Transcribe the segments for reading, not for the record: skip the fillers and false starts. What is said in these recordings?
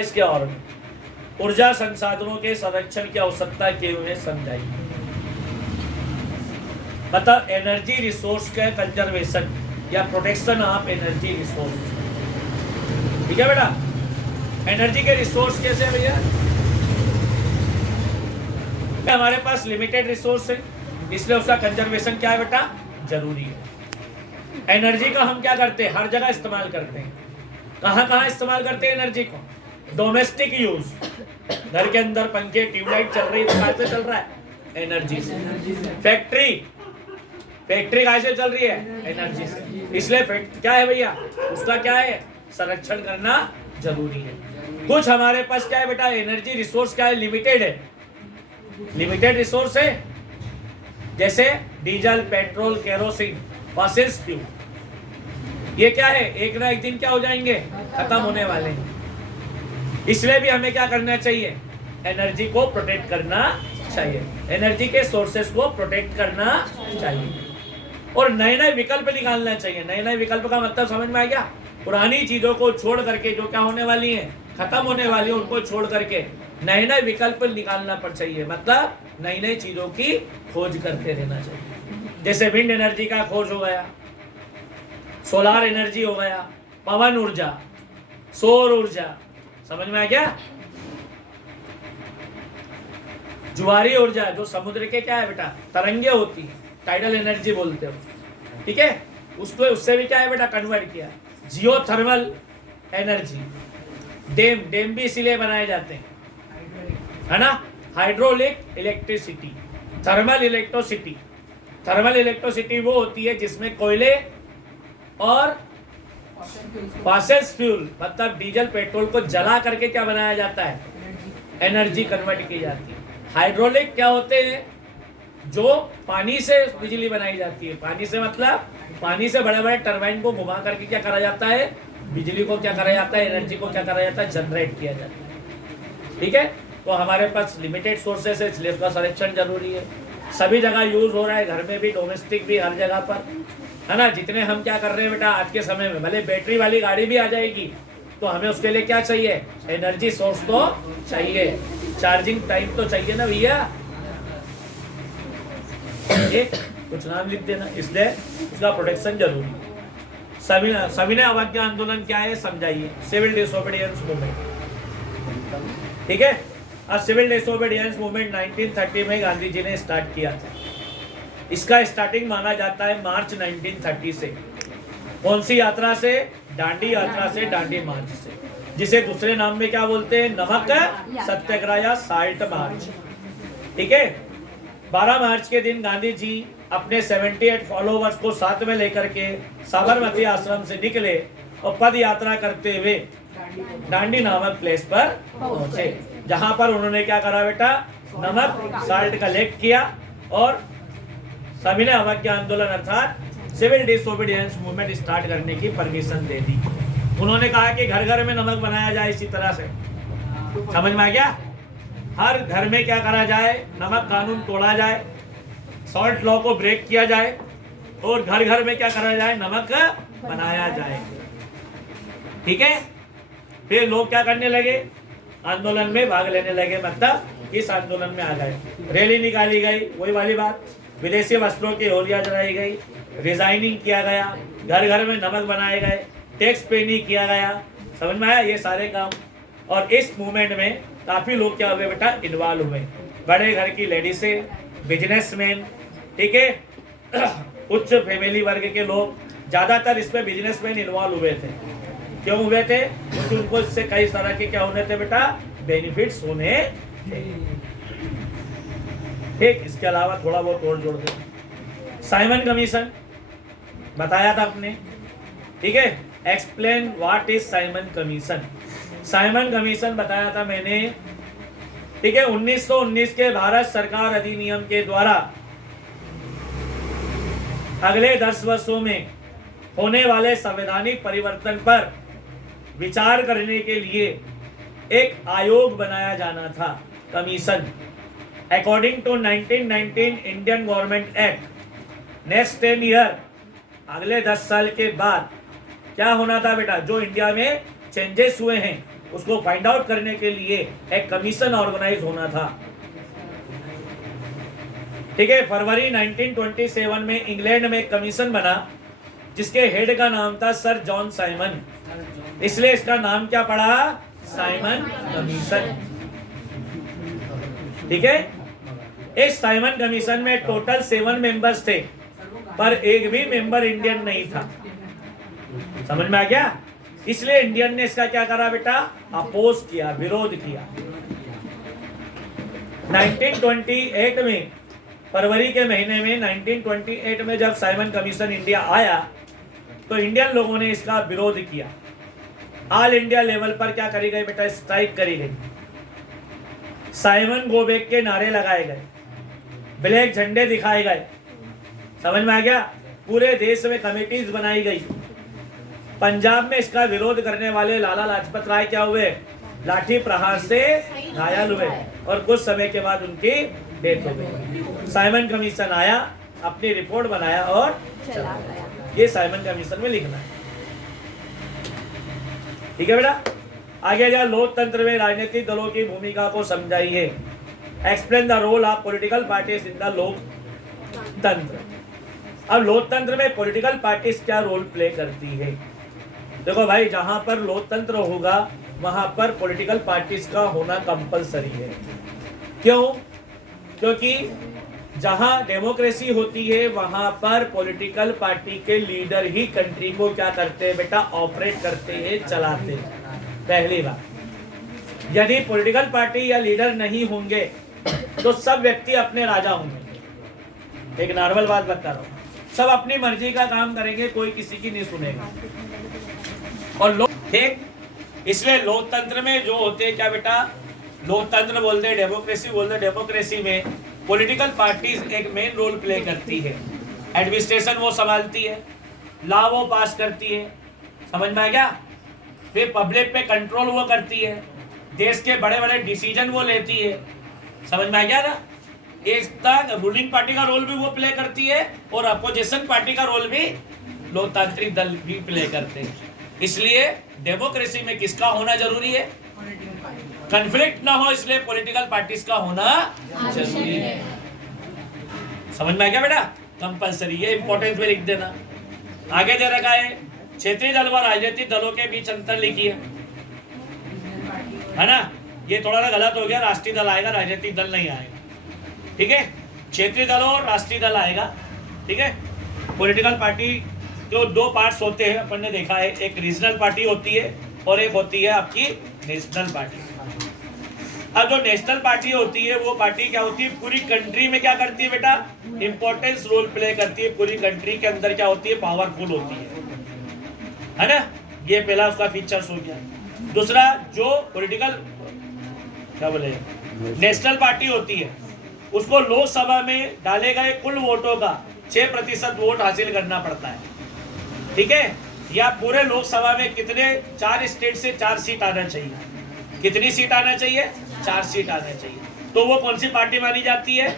इसके और ऊर्जा संसाधनों के संरक्षण की आवश्यकता के हुए समझाई। मतलब एनर्जी रिसोर्स के कंजर्वेशन या प्रोटेक्शन ऑफ एनर्जी रिसोर्स। ठीक है बेटा, एनर्जी के रिसोर्स कैसे है भैया? हमारे पास लिमिटेड रिसोर्स है, इसलिए उसका कंजर्वेशन क्या है बेटा? जरूरी है। एनर्जी का हम क्या करते हैं? हर जगह इस्तेमाल करते हैं। कहाँ कहाँ इस्तेमाल करते हैं एनर्जी को? डोमेस्टिक यूज, घर के अंदर पंखे ट्यूबलाइट चल रही है, कहाँ से चल रहा है? एनर्जी से। फैक्ट्री कहाँ से चल रही है? एनर्जी से। इसलिए क्या है भैया, उसका क्या है? संरक्षण करना जरूरी है। कुछ हमारे पास क्या है बेटा? एनर्जी रिसोर्स क्या है? लिमिटेड है। लिमिटेड रिसोर्स है, जैसे diesel, petrol, kerosene, fossil fuel. ये क्या है? एक ना एक दिन क्या हो जाएंगे? खत्म होने वाले हैं। इसलिए भी हमें क्या करना चाहिए? एनर्जी को प्रोटेक्ट करना चाहिए, एनर्जी के सोर्सेस को प्रोटेक्ट करना चाहिए और नए नए विकल्प निकालना चाहिए। नए नए विकल्प का मतलब समझ में आ गया? पुरानी चीजों को छोड़ करके, जो क्या होने वाली हैं, खत्म होने वाली है, उनको छोड़ करके नए नए विकल्प निकालना पड़ चाहिए। मतलब नई नई चीजों की खोज करते रहना चाहिए। जैसे विंड एनर्जी का खोज हो गया, सोलार एनर्जी हो गया, पवन ऊर्जा, सौर ऊर्जा। समझ में आ गया? ज्वारी ऊर्जा, जो समुद्र के क्या है बेटा? तरंगे होती है, टाइडल एनर्जी बोलते हो। ठीक है, उसको उससे भी क्या है बेटा? कन्वर्ट किया। जियोथर्मल एनर्जी, डैम भी इसीलिए बनाए जाते हैं, है ना? Hydraulic electricity, thermal electricity. Thermal electricity वो होती है जिसमें कोयले और फॉसिल फ्यूल मतलब डीजल पेट्रोल को जला करके क्या बनाया जाता है? एनर्जी कन्वर्ट की जाती है। हाइड्रोलिक क्या होते हैं? जो पानी से बिजली बनाई जाती है। पानी से मतलब पानी से बड़े बड़े टरबाइन को घुमा करके क्या करा जाता है? बिजली को क्या करा जाता है? एनर्जी को क्या करा जाता है? जनरेट किया जाता है। ठीक है, तो हमारे पास लिमिटेड सोर्सेस है, इसलिए उसका संरक्षण जरूरी है। सभी जगह यूज हो रहा है, घर में भी, डोमेस्टिक भी, हर जगह पर, है ना? जितने हम क्या कर रहे हैं बेटा आज के समय में, भले बैटरी वाली गाड़ी भी आ जाएगी तो हमें उसके लिए क्या चाहिए? एनर्जी सोर्स तो चाहिए, चार्जिंग टाइम तो चाहिए ना भैया। एक कुछ नाम लिख देना, इसलिए उसका प्रोटेक्शन जरूरी है। सविनय अवज्ञा आंदोलन क्या है समझाइए? Civil disobedience movement. ठीक है, अब सिविल डिसोबीडियंस मूवमेंट 1930 में गांधी जी ने स्टार्ट किया था। इसका स्टार्टिंग माना जाता है मार्च 1930 से। कौन सी यात्रा से? दांडी यात्रा से, दांडी मार्च से, जिसे दूसरे नाम में क्या बोलते हैं? नमक सत्याग्रह या साल्ट मार्च। ठीक है, 12 मार्च के दिन गांधी जी अपने 78 फॉलोवर्स को साथ में लेकर के साबरमती आश्रम से निकले और पद यात्रा करते हुए दांडी नामक प्लेस पर पहुंचे, जहां पर उन्होंने क्या करा बेटा? नमक साल्ट कलेक्ट किया और सविनय अवज्ञा आंदोलन अर्थात सिविल डिसोबीडियंस मूवमेंट स्टार्ट करने की परमिशन दे दी। उन्होंने कहा कि घर घर में नमक बनाया जाए। इसी तरह से समझ में आ गया? हर घर में क्या करा जाए? नमक कानून तोड़ा जाए, सॉल्ट लॉ को ब्रेक किया जाए और घर घर में क्या करा जाए? नमक बनाया जाए। ठीक है, फिर लोग क्या करने लगे? आंदोलन में भाग लेने लगे, मतलब इस आंदोलन में आ गए। रैली निकाली गई, वही वाली बात, विदेशी वस्त्रों की होलियां जलाई गई, रिजाइनिंग किया गया, घर घर में नमक बनाए गए, टैक्स पे नहीं किया गया। समझ में आया? ये सारे काम। और इस मूवमेंट में काफी लोग क्या हुए बेटा? इन्वॉल्व हुए। बड़े घर की लेडीजें, बिजनेसमैन, ठीक है, उच्च फैमिली वर्ग के लोग, ज्यादातर इसमें बिजनेसमैन इन्वॉल्व हुए थे। क्यों हुए थे? क्योंकि उनको इससे कई तरह के क्या होने थे बेटा? बेनिफिट्स होने थे। ठीक, इसके अलावा थोड़ा बहुत और जोड़ दे। साइमन कमीशन बताया था आपने, ठीक है? Explain what is Simon commission. Simon commission बताया था मैंने, ठीक है? 1919 के भारत सरकार अधिनियम के द्वारा अगले 10 वर्षों में होने वाले संवैधानिक परिवर्तन पर विचार करने के लिए एक आयोग बनाया जाना था, commission. According to 1919 Indian government act, next 10 year, अगले 10 साल के बाद क्या होना था बेटा? जो इंडिया में चेंजेस हुए हैं उसको फाइंड आउट करने के लिए एक कमीशन ऑर्गेनाइज होना था। ठीक है, फरवरी 1927 में इंग्लैंड में एक कमीशन बना जिसके हेड का नाम था सर जॉन साइमन, इसलिए इसका नाम क्या पड़ा, साइमन कमीशन। ठीक है, इस साइमन कमीशन में टोटल 7 मेंबर्स थे, पर एक भी मेंबर इंडियन नहीं था। समझ में आ गया? इसलिए इंडियन ने इसका क्या करा बेटा, अपोज किया, विरोध किया। 1928 में, फरवरी के महीने में 1928 में जब साइमन कमीशन इंडिया आया तो इंडियन लोगों ने इसका विरोध किया। ऑल इंडिया लेवल पर क्या करी गई बेटा, स्ट्राइक करी गई, साइमन गो बैक के नारे लगाए गए, ब्लैक झंडे दिखाए गए। समझ में आ गया? पूरे देश में कमेटीज बनाई गई। पंजाब में इसका विरोध करने वाले लाला लाजपत राय क्या हुए, लाठी प्रहार से घायल हुए और कुछ समय के बाद उनकी डेथ हो गई। साइमन कमीशन आया, अपनी रिपोर्ट बनाया और चला गया। ये साइमन कमीशन में लिखना है। ठीक है बेटा, आगे जा, लोकतंत्र में राजनीतिक दलों की भूमिका को समझाइए। Explain the role of political parties in the लोकतंत्र। अब लोकतंत्र में पॉलिटिकल पार्टीज क्या रोल प्ले करती है? देखो भाई, जहां पर लोकतंत्र होगा वहां पर पॉलिटिकल पार्टीज का होना कंपलसरी है। क्यों? क्योंकि जहां डेमोक्रेसी होती है वहां पर पॉलिटिकल पार्टी के लीडर ही कंट्री को क्या करते हैं बेटा, ऑपरेट करते हैं, चलाते हैं। पहली बात, यदि पॉलिटिकल पार्टी या लीडर नहीं होंगे तो सब व्यक्ति अपने राजा होंगे। एक नॉर्मल बात बता रहा हूं, सब अपनी मर्जी का काम करेंगे, कोई किसी की नहीं सुनेगा। और लोग ठीक, इसलिए लोकतंत्र में जो होते हैं क्या बेटा, लोकतंत्र बोलते हैं, डेमोक्रेसी बोलते हैं। डेमोक्रेसी में पॉलिटिकल पार्टीज एक मेन रोल प्ले करती है। एडमिनिस्ट्रेशन वो संभालती है, लॉ वो पास करती है। समझ में आ गया? फिर पब्लिक पे कंट्रोल वो करती है, देश के बड़े बड़े डिसीजन वो लेती है। समझ में आ गया ना? एक तक रूलिंग पार्टी का रोल भी वो प्ले करती है और अपोजिशन पार्टी का रोल भी लोकतांत्रिक दल भी प्ले करते हैं। इसलिए डेमोक्रेसी में किसका होना जरूरी है, कन्फ्लिक्ट ना हो, इसलिए पॉलिटिकल पार्टीज का होना जरूरी है। समझ में आ गया बेटा? कंपलसरी, ये इंपॉर्टेंस में लिख देना। आगे दे रखा है, क्षेत्रीय दल व राजनीतिक दलों के बीच अंतर लिखिए, है ना? ये थोड़ा सा गलत हो गया, राष्ट्रीय दल आएगा, राजनीतिक दल नहीं आएगा। ठीक है, क्षेत्रीय दल और राष्ट्रीय दल आएगा। ठीक है, पॉलिटिकल पार्टी जो दो पार्ट्स होते हैं अपन ने देखा है, एक रीजनल पार्टी होती है और एक होती है आपकी नेशनल पार्टी। अब जो नेशनल पार्टी होती है वो पार्टी क्या होती है, पूरी कंट्री में क्या करती है बेटा, इंपॉर्टेंस रोल प्ले करती है। पूरी कंट्री के अंदर क्या होती है, पावरफुल होती है ना? ये पहला उसका फीचर्स हो गया। दूसरा, जो पॉलिटिकल क्या बोले नेशनल पार्टी होती है उसको लोकसभा में डाले गए कुल वोटों का 6% वोट हासिल करना पड़ता है। ठीक है, या पूरे लोकसभा में कितने, 4 स्टेट से 4 सीट आना चाहिए। कितनी सीट आना चाहिए, 4 सीट आना चाहिए। तो वो कौन सी पार्टी मानी जाती है,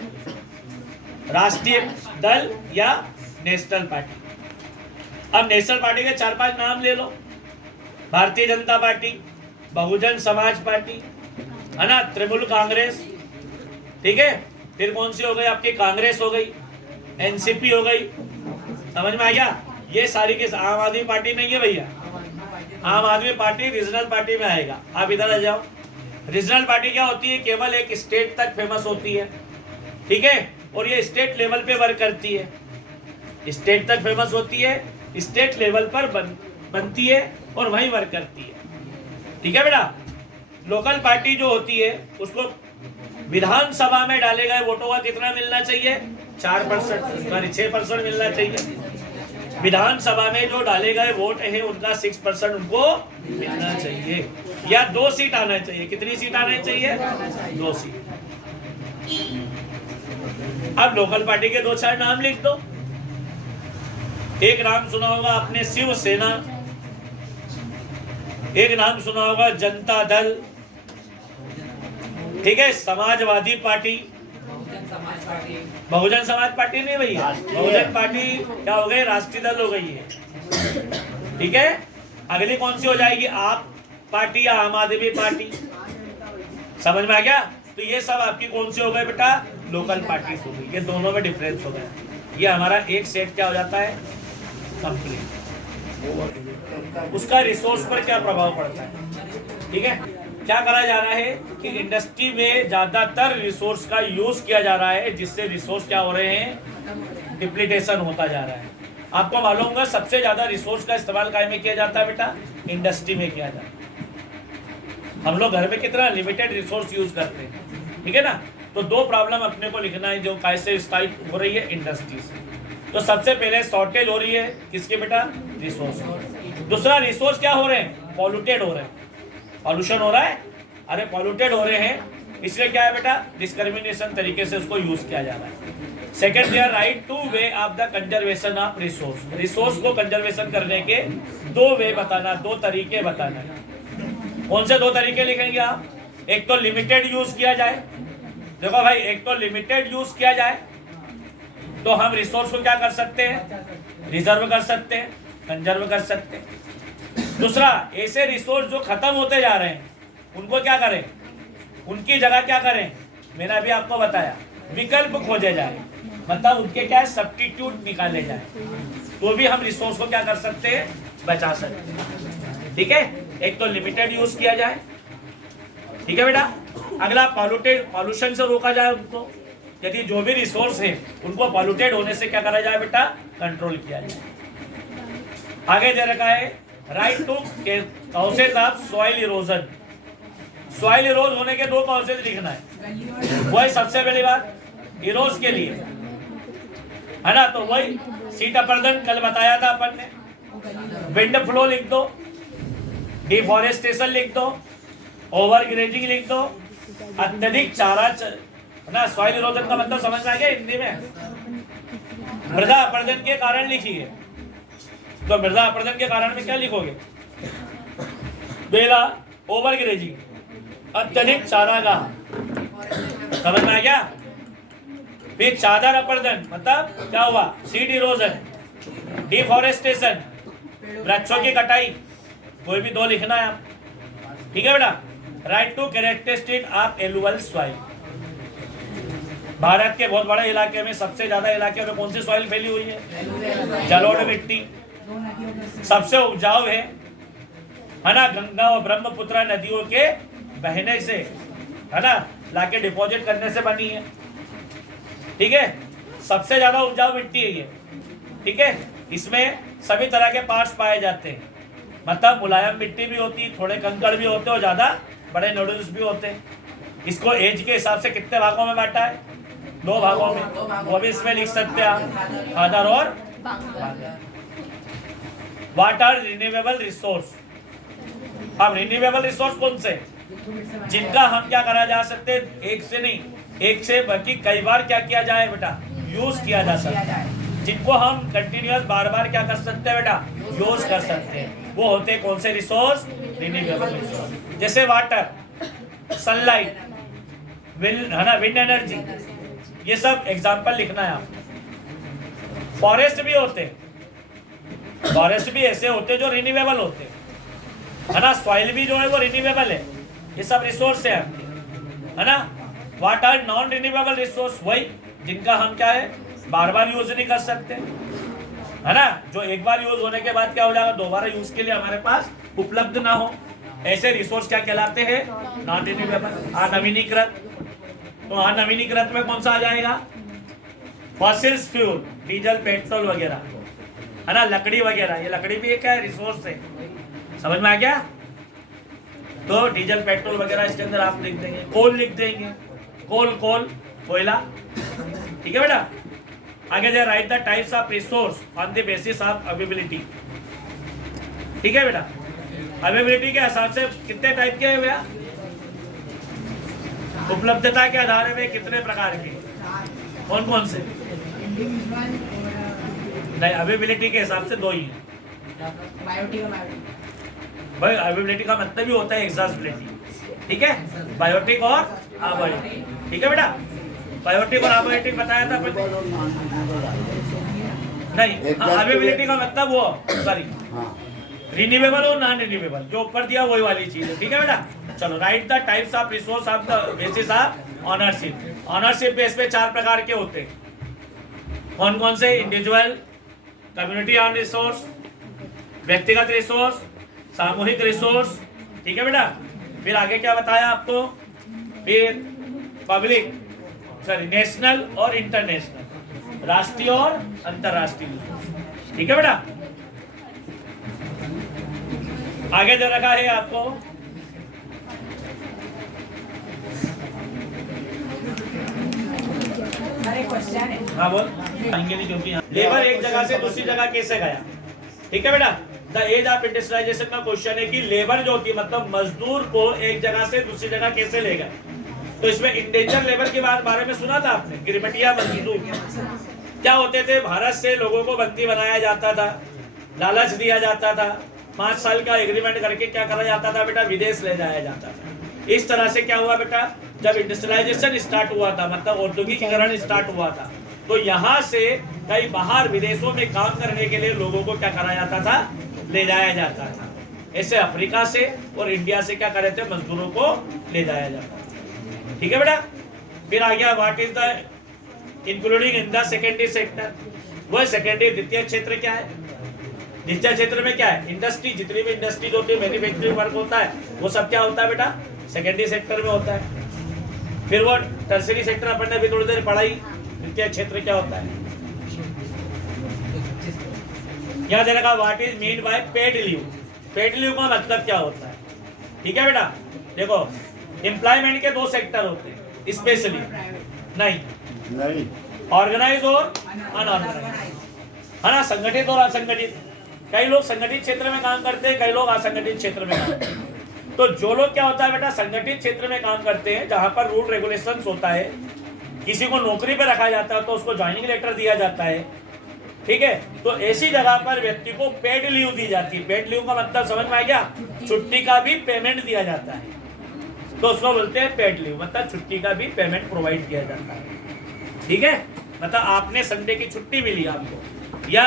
राष्ट्रीय दल या नेशनल पार्टी। अब नेशनल पार्टी के 4-5 नाम ले लो, भारतीय जनता पार्टी, बहुजन समाज पार्टी, है ना, तृणमूल कांग्रेस। ठीक है, फिर कौन सी हो गई आपकी, कांग्रेस हो गई, एनसीपी हो गई। समझ में आ गया? ये सारी के आम आदमी पार्टी नहीं है भैया, आम आदमी पार्टी रीजनल पार्टी में आएगा। आप इधर आ जाओ। रीजनल पार्टी क्या होती है, केवल एक स्टेट तक फेमस होती है। ठीक है, और ये स्टेट लेवल पे वर्क करती है। स्टेट तक फेमस होती है, स्टेट लेवल पर बनती है और वहीं वर्क करती है। ठीक है बेटा? लोकल पार्टी जो होती है उसको विधानसभा में डाले गए वोटों का कितना मिलना चाहिए, 4%, सॉरी 6% मिलना चाहिए। विधानसभा में जो डाले गए वोट है उनका 6% उनको मिलना चाहिए, या 2 सीट आना चाहिए। कितनी सीट आना चाहिए, 2 सीट। अब लोकल पार्टी के 2-4 नाम लिख दो। एक नाम सुना होगा आपने, शिवसेना। एक नाम सुना होगा, जनता दल। ठीक है, समाजवादी पार्टी, बहुजन समाज पार्टी नहीं भैया, बहुजन पार्टी क्या हो गई, राष्ट्रीय दल हो गई है। ठीक है, अगली कौन सी हो जाएगी, आप पार्टी या आम आदमी पार्टी। समझ में आ गया? तो ये सब आपकी कौन सी हो गए बेटा? लोकल पार्टीज हो गई। ये दोनों में डिफरेंस हो गया। ये हमारा एक सेट क्या हो जाता है? कंप्लीट। उसका रिसोर्स पर क्या प्रभाव पड़ता है? ठीक है, क्या करा जा रहा है कि इंडस्ट्री में ज्यादातर रिसोर्स का यूज किया जा रहा है, जिससे रिसोर्स क्या हो रहे हैं? डिप्लीटेशन होता जा रहा है। आपको मालूम होगा सबसे ज्यादा रिसोर्स का इस्तेमाल काय में किया जाता है बेटा? इंडस्ट्री में किया जाता है। हम लोग घर में कितना लिमिटेड रिसोर्स यूज करते हैं, ठीक है ना? तो दो प्रॉब्लम अपने को लिखना है जो कैसे स्टार्ट हो रही है इंडस्ट्री से। तो सबसे पहले शॉर्टेज हो रही है किसके बेटा? रिसोर्स। दूसरा, रिसोर्स क्या हो रहे हैं? पॉल्यूटेड हो रहे हैं। पॉल्यूशन हो रहा है। अरे पॉल्यूटेड हो रहे हैं, इसलिए क्या है बेटा? डिस्क्रिमिनेशन तरीके से उसको यूज किया जा रहा है। Second, there write two way of the conservation of resource. Resource को कंजर्वेशन करने के दो वे बताना, दो तरीके बताना। कौन से दो तरीके लिखेंगे आप? एक तो लिमिटेड यूज किया जाए। देखो भाई, एक तो लिमिटेड यूज किया जाए तो हम रिसोर्स को क्या कर सकते हैं? रिजर्व कर सकते हैं, कंजर्व कर सकते हैं। दूसरा, ऐसे रिसोर्स जो खत्म होते जा रहे हैं उनको क्या करें? उनकी जगह क्या करें? मैंने अभी आपको बताया, विकल्प खोजे जाए, मतलब उनके क्या है? सब्स्टिट्यूट निकाले जाए, तो भी हम रिसोर्स को क्या कर सकते हैं? बचा सकते हैं। ठीक है, एक तो लिमिटेड यूज किया जाए, ठीक है बेटा। अगला, पॉल्यूशन से रोका जाए उनको। यदि जो भी रिसोर्स है उनको पॉल्यूटेड होने से क्या करा जाए बेटा? कंट्रोल किया जाए। आगे दे रखा है write two causes of soil erosion. Soil erode होने के दो कॉजेज लिखना है। वही सबसे पहली बात इरोज के लिए है ना, तो वही सीट अपर्दन कल बताया था अपन ने। विंड फ्लो लिख दो, डिफॉरेस्टेशन लिख दो, ओवर ग्रेजिंग लिख दो, अत्यधिक चारा ना। सॉइल इरोजन का मतलब समझ में आ गया हिंदी में? मृदा अपरदन के कारण लिखिए। तो मृदा अपरदन के कारण में क्या लिखोगे? पहला ओवर ग्रेजिंग, अत्यधिक चारागाह। समझ में आ गया? फिर चादर अपरदन मतलब क्या हुआ? सीड इरोजन, डिफॉरेस्टेशन, वृक्षों की कटाई। कोई भी दो लिखना है आप, ठीक है बेटा। Write two characteristic of alluvial soil. Bharat के बहुत बड़े इलाके में, सबसे ज्यादा इलाके में कौन सी सॉइल फैली हुई है? जलोढ़ मिट्टी सबसे उपजाऊ है ना। गंगा और ब्रह्मपुत्र नदियों के बहने से है ना, लाके डिपॉजिट करने से बनी है, ठीक है। सबसे ज्यादा उपजाऊ मिट्टी है ये, ठीक है। इसमें सभी तरह के पार्ट्स पाए जाते हैं, मतलब मुलायम मिट्टी भी होती है, थोड़े कंकड़ भी होते हैं और ज्यादा बड़े नोडल्स भी होते हैं। इसको एज के हिसाब से कितने भागों में बांटा है? 2 भागों में। वो भी इसमें लिख सकते हैं आप, खादर और वाटर रिन्यूएबल रिसोर्स। अब रिन्यूएबल रिसोर्स कौन से? जिनका हम क्या करा जा सकते हैं? एक से नहीं, एक से बल्कि कई बार क्या किया जाए बेटा? यूज किया जा सकता है। जिनको हम कंटिन्यूअस बार बार क्या कर सकते हैं बेटा? यूज कर सकते हैं। वो होते हैं कौन से रिसोर्स? Renewable resource. जैसे वाटर, सनलाइट, है ना, विंड एनर्जी, ये सब एग्जाम्पल लिखना है आप। फॉरेस्ट भी होते हैं, फॉरेस्ट भी ऐसे होते हैं जो रिन्यूएबल होते हैं, है ना। सॉइल भी जो है वो रिन्यूएबल है। ये सब रिसोर्स है आपके, है ना। वाटर नॉन रिन्यूएबल रिसोर्स, वही जिनका हम क्या है? बार बार यूज नहीं कर सकते, है ना। जो एक बार यूज होने के बाद क्या हो जाएगा? दोबारा यूज के लिए हमारे पास उपलब्ध ना हो, ऐसे रिसोर्स क्या कहलाते हैं? Non renewable. अनवीनीकृत, तो अनवीनीकृत में कौन सा आ जाएगा? फॉसिल्स फ्यूल, डीजल, पेट्रोल वगैरह, है ना, लकड़ी वगैरह। ये लकड़ी भी एक क्या है? रिसोर्स है। समझ में आ गया? तो डीजल, पेट्रोल वगैरह इसके अंदर आप लिख देंगे। कोल लिख देंगे, कोल कोयला, ठीक है बेटा। आगे they write the types of resource on the basis of availability, ठीक है बेटा। अवेलेबिलिटी के हिसाब से कितने टाइप के हैं भैया? उपलब्धता के आधार में कितने प्रकार के? कौन कौन से? नहीं, अवेलेबिलिटी के हिसाब से 2 ही है भाई। अवेलेबिलिटी का मतलब ही होता है एक्सेसिबिलिटी, ठीक है। बायोटिक और अबायोटिक, ठीक है बेटा। बायोटिक और अबायोटिक बताया था नहीं। अवेलेबिलिटी का मतलब वो, सॉरी, रिन्यूएबल और नॉन रिन्यूएबल, जो ऊपर दिया वही वाली चीज है, ठीक है बेटा। चलो, right the types of resource of the basis of ownership. Ownership base पे 4 प्रकार के होते हैं। कौन कौन से? इंडिविजुअल, कम्युनिटी ऑन रिसोर्स, व्यक्तिगत रिसोर्स, सामूहिक रिसोर्स, ठीक है बेटा। फिर आगे क्या बताया आपको? फिर पब्लिक, सॉरी नेशनल और इंटरनेशनल, राष्ट्रीय और अंतरराष्ट्रीय रिसोर्स, ठीक है बेटा। आगे दे रखा है आपको क्वेश्चन है। हाँ बोल, आएंगे नहीं क्योंकि लेबर एक जगह से दूसरी जगह कैसे गया, ठीक है बेटा। द एज ऑफ इंडस्ट्रियलाइजेशन का क्वेश्चन है कि लेबर जो होती है, मतलब मजदूर को एक जगह से दूसरी जगह कैसे ले गए। तो इसमें इंडेंजर लेबर के बारे में सुना था आपने, गिरमिटिया मजदूर क्या होते थे? भारत से लोगों को बंदी बनाया जाता था, लालच दिया जाता था, 5 साल का एग्रीमेंट करके क्या करा जाता था बेटा? विदेश ले जाया जाता था। इस तरह से क्या हुआ बेटा? जब इंडस्ट्रियलाइजेशन स्टार्ट हुआ था, मतलब औद्योगिकीकरण स्टार्ट हुआ था, तो यहाँ से कई बाहर विदेशों में काम करने के लिए लोगों को क्या करा जाता था? ले जाया जाता था। ऐसे अफ्रीका से और इंडिया से क्या करे थे? मजदूरों को ले जाया जाता था, ठीक है बेटा। फिर आ गया what is the including in the secondary sector. वो सेकेंडरी, द्वितीय क्षेत्र क्या है? द्वितीय क्षेत्र में क्या है? इंडस्ट्री, जितनी भी इंडस्ट्रीज होती है, मैन्युफैक्चरिंग वर्क होता है, वो सब क्या होता है बेटा? सेकेंडरी सेक्टर में होता है। फिर वो टर्सरी सेक्टर अपन ने भी थोड़ी देर पढ़ाई, द्वितीय क्षेत्र क्या होता है। यहाँ जरा का what is mean by paid leave. Paid leave का मतलब क्या होता है, ठीक है बेटा। देखो, एम्प्लॉयमेंट के 2 सेक्टर होते हैं स्पेशली, नहीं ऑर्गेनाइज और अनऑर्गेनाइज, है ना, संगठित और असंगठित। कई लोग संगठित क्षेत्र में काम करते हैं, कई लोग असंगठित क्षेत्र में काम करते हैं। तो जो लोग क्या होता है बेटा, संगठित क्षेत्र में काम करते हैं, जहां पर रूल रेगुलेशंस होता है, किसी को नौकरी पर रखा जाता है तो उसको ज्वाइनिंग लेटर दिया जाता है, ठीक है। तो ऐसी जगह पर व्यक्ति को पेड लीव दी जाती है। पेड लीव का मतलब समझ में आ गया? छुट्टी का भी पेमेंट दिया जाता है, तो उसको बोलते हैं पेड लीव, मतलब छुट्टी का भी पेमेंट प्रोवाइड किया जाता है, ठीक है। मतलब आपने संडे की छुट्टी मिली आपको, या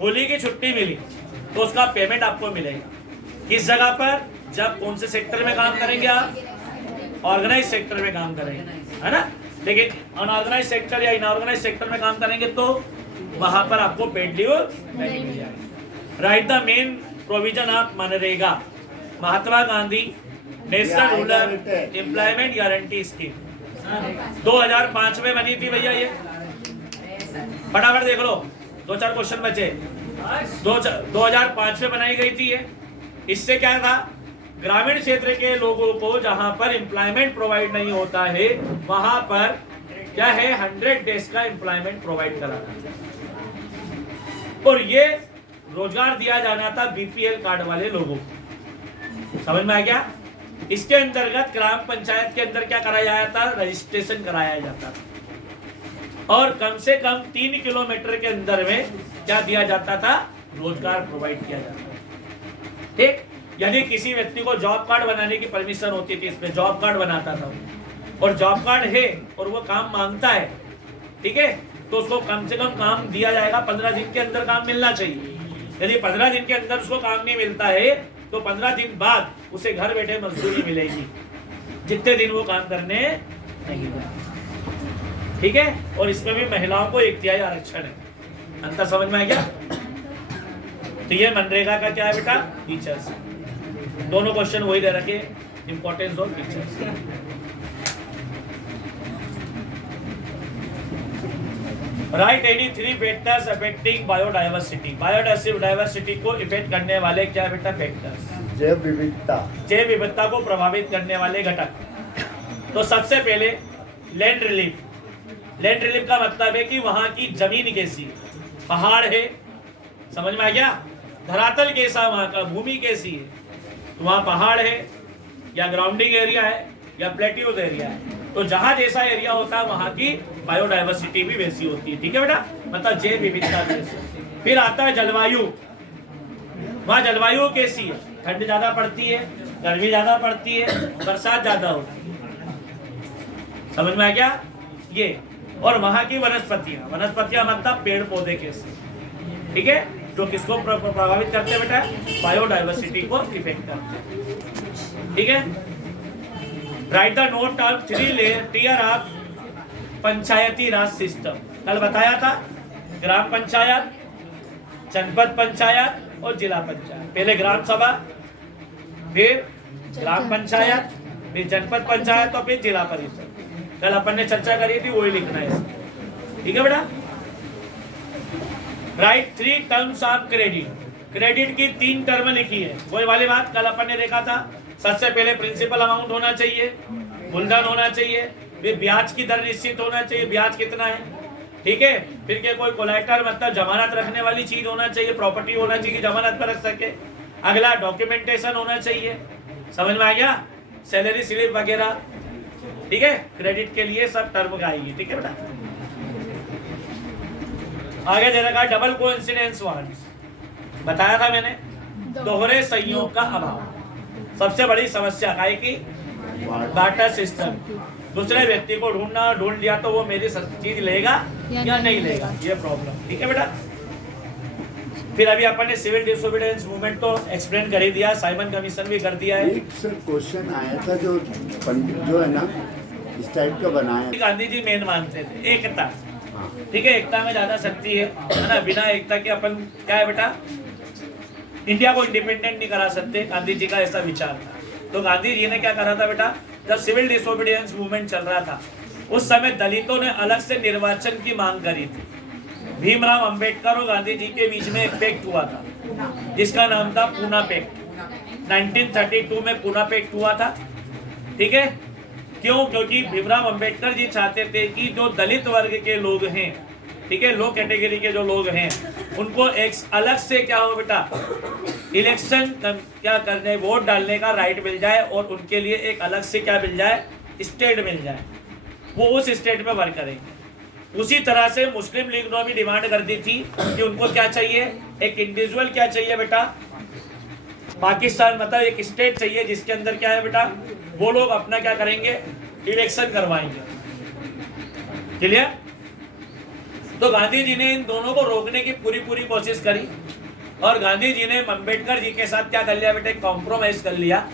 होली की छुट्टी मिली, तो उसका पेमेंट आपको मिलेगा। किस जगह पर? जब कौन से सेक्टर में काम करेंगे आप? ऑर्गेनाइज सेक्टर में काम करेंगे, है ना। लेकिन अनऑर्गेनाइज सेक्टर या इनऑर्गेनाइज सेक्टर में काम करेंगे तो वहां पर आपको पेड लीव नहीं मिल जाएगी। Right the main provision of MNREGA. Mahatma Gandhi national rural employment guarantee scheme 2005 में बनी थी भैया। ये फटाफट देख लो, 2-4 क्वेश्चन बचे। 2005 में बनाई गई थी ये। इससे क्या था? ग्रामीण क्षेत्र के लोगों को जहां पर एम्प्लॉयमेंट प्रोवाइड नहीं होता है, वहां पर क्या है? 100 डेज का एम्प्लॉयमेंट प्रोवाइड कराना, और ये रोजगार दिया जाना था बीपीएल कार्ड वाले लोगों को। समझ में आ गया? इसके अंतर्गत ग्राम पंचायत के अंदर क्या कराया जाता था? रजिस्ट्रेशन कराया जाता था, और कम से कम 3 किलोमीटर के अंदर में क्या दिया जाता था? रोजगार प्रोवाइड किया जाता था, ठीक। यदि किसी व्यक्ति को जॉब कार्ड बनाने की परमिशन होती थी, इसमें जॉब कार्ड बनाता था, और जॉब कार्ड है और वो काम मांगता है, ठीक है, तो उसको कम से कम काम दिया जाएगा। 15 दिन के अंदर काम मिलना चाहिए। यदि 15 दिन के अंदर उसको काम नहीं मिलता है, तो 15 दिन बाद उसे घर बैठे मजदूरी मिलेगी, जितने दिन वो काम करने नहीं गया, ठीक है। और इसमें भी महिलाओं को 1/3 आरक्षण है। अंतर समझ में आ गया? तो ये मनरेगा का क्या है बेटा? फीचर्स। दोनों क्वेश्चन वही दे रखे, इंपॉर्टेंस और features. Right any 3 factors affecting biodiversity. Biodiversity को इफेक्ट करने वाले क्या बेटा? फैक्टर्स। जैव विविधता, जैव विविधता को प्रभावित करने वाले घटक। तो सबसे पहले लैंड रिलीफ। लैंड रिलीफ का मतलब है कि वहां की जमीन कैसी है, पहाड़ है, समझ में आ गया? धरातल कैसा, वहां का भूमि कैसी है, तो वहां पहाड़ है या ग्राउंडिंग एरिया है या प्लेट्यूज एरिया है। तो जहां जैसा एरिया होता है वहां की बायोडाइवर्सिटी भी वैसी होती है, ठीक है बेटा। मतलब जैव विविधता भी वैसी होती है। फिर आता है जलवायु। वहां जलवायु कैसी है? ठंड ज्यादा पड़ती है, गर्मी ज्यादा पड़ती है, बरसात ज्यादा होती है, समझ में आ गया ये। और वहां की वनस्पतियां मतलब पेड़ पौधे कैसे, ठीक है। जो किसको प्रभावित करते हैं बेटा? बायोडाइवर्सिटी को इफेक्ट करते हैं। ठीक है, write the note of 3 tier of Panchayati Raj system. कल बताया था ग्राम पंचायत, जनपद पंचायत और जिला पंचायत। पहले ग्राम सभा, फिर ग्राम पंचायत, फिर जनपद पंचायत और फिर जिला परिषद। कल अपन ने चर्चा करी थी, वही लिखना है इसमें। ठीक है बेटा, right 3 terms of credit. Credit की 3 टर्म लिखी है, वही वाली बात कल अपन ने देखा था। सबसे पहले प्रिंसिपल अमाउंट होना चाहिए, मूलधन होना चाहिए, फिर ब्याज की दर निश्चित होना चाहिए, ब्याज कितना है। ठीक है, फिर के कोई कोलैटरल मतलब जमानत रखने वाली चीज होना चाहिए, प्रॉपर्टी होना चाहिए, जमानत पर रख सके। अगला डॉक्यूमेंटेशन होना चाहिए, समझ में आ गया, सैलरी स्लिप वगैरह। ठीक है, क्रेडिट के लिए सब टर्म का आएगी। ठीक है बेटा, आगे दे रखा डबल कोइंसिडेंस वार्ड्स, बताया था मैंने, दोहरे संयोग का अभाव सबसे बड़ी समस्या है कि बार्टर सिस्टम। दूसरे व्यक्ति को ढूंढ लिया तो वो मेरी चीज लेगा या नहीं लेगा, ये प्रॉब्लम। ठीक है बेटा, फिर अभी अपन ने सिविल डिसोबीडियंस मूवमेंट तो एक्सप्लेन कर ही दिया, साइमन कमीशन भी कर दिया है। एक सर क्वेश्चन आया था जो है ना इस टाइप का बनाया, गांधी जी मेन मानते थे एकता। ठीक है, एकता में ज्यादा शक्ति है ना, बिना एकता के अपन क्या है बेटा, इंडिया को इंडिपेंडेंट नहीं करा सकते। गांधी जी का ऐसा विचार था। तो गांधी जी ने क्या करा था बेटा, जब सिविल डिसोबीडियंस मूवमेंट चल रहा था उस समय दलितों ने अलग से निर्वाचन की मांग करी थी। भीमराव अंबेडकर और गांधी जी के बीच में एक पैक्ट हुआ था जिसका नाम था पूना पैक्ट। 1932 में पूना पैक्ट हुआ था। ठीक है, क्यों? क्योंकि भीमराव अंबेडकर जी चाहते थे कि जो दलित वर्ग के लोग हैं, ठीक है, लो कैटेगरी के जो लोग हैं, उनको एक अलग से क्या हो बेटा, इलेक्शन क्या करने, वोट डालने का राइट मिल जाए और उनके लिए एक अलग से क्या मिल जाए, स्टेट मिल जाए, वो उस स्टेट में वर्क करेंगे। उसी तरह से मुस्लिम लीग ने भी डिमांड कर दी थी कि उनको क्या चाहिए, एक इंडिविजुअल क्या चाहिए बेटा, पाकिस्तान मतलब एक स्टेट चाहिए जिसके अंदर क्या है बेटा, वो लोग अपना क्या करेंगे, इलेक्शन करवाएंगे। क्लियर? तो गांधी जी ने इन दोनों को रोकने की पूरी कोशिश करी और गांधी जी ने अम्बेडकर जी के साथ क्या कर लिया बेटा, कॉम्प्रोमाइज कर लिया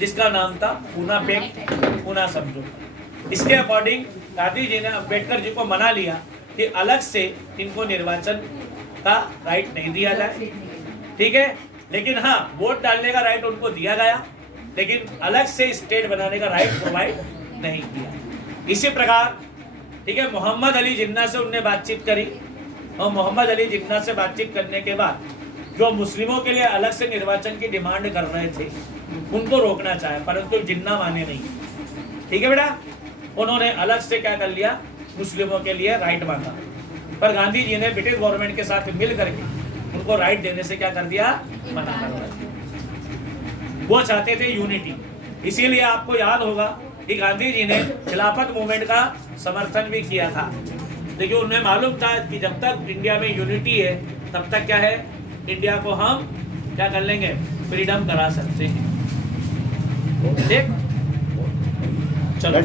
जिसका नाम था पूना पैक्ट, पूना समझौता। इसके अकॉर्डिंग गांधी जी ने अम्बेडकर जी को मना लिया कि अलग से इनको निर्वाचन का राइट नहीं दिया जाए। ठीक है, लेकिन हाँ, वोट डालने का राइट उनको दिया गया, लेकिन अलग से स्टेट बनाने का राइट प्रोवाइड नहीं किया। इसी प्रकार ठीक है, मोहम्मद अली जिन्ना से उनने बातचीत करी और मोहम्मद अली जिन्ना से बातचीत करने के बाद जो मुस्लिमों के लिए अलग से निर्वाचन की डिमांड कर रहे थे उनको रोकना चाहे, परंतु जिन्ना माने नहीं। ठीक है बेटा, उन्होंने अलग से क्या कर लिया, मुस्लिमों के लिए राइट मांगा, पर गांधी जी ने ब्रिटिश गवर्नमेंट के साथ मिल करके उनको राइट देने से क्या कर दिया, मना कर दिया। वो चाहते थे यूनिटी, इसीलिए आपको याद होगा कि गांधी जी ने खिलाफत मूवमेंट का समर्थन भी किया था। देखिए, उन्हें मालूम था कि जब तक इंडिया में यूनिटी है तब तक क्या है, इंडिया को हम क्या कर लेंगे, फ्रीडम करा सकते हैं। ठीक, चलो।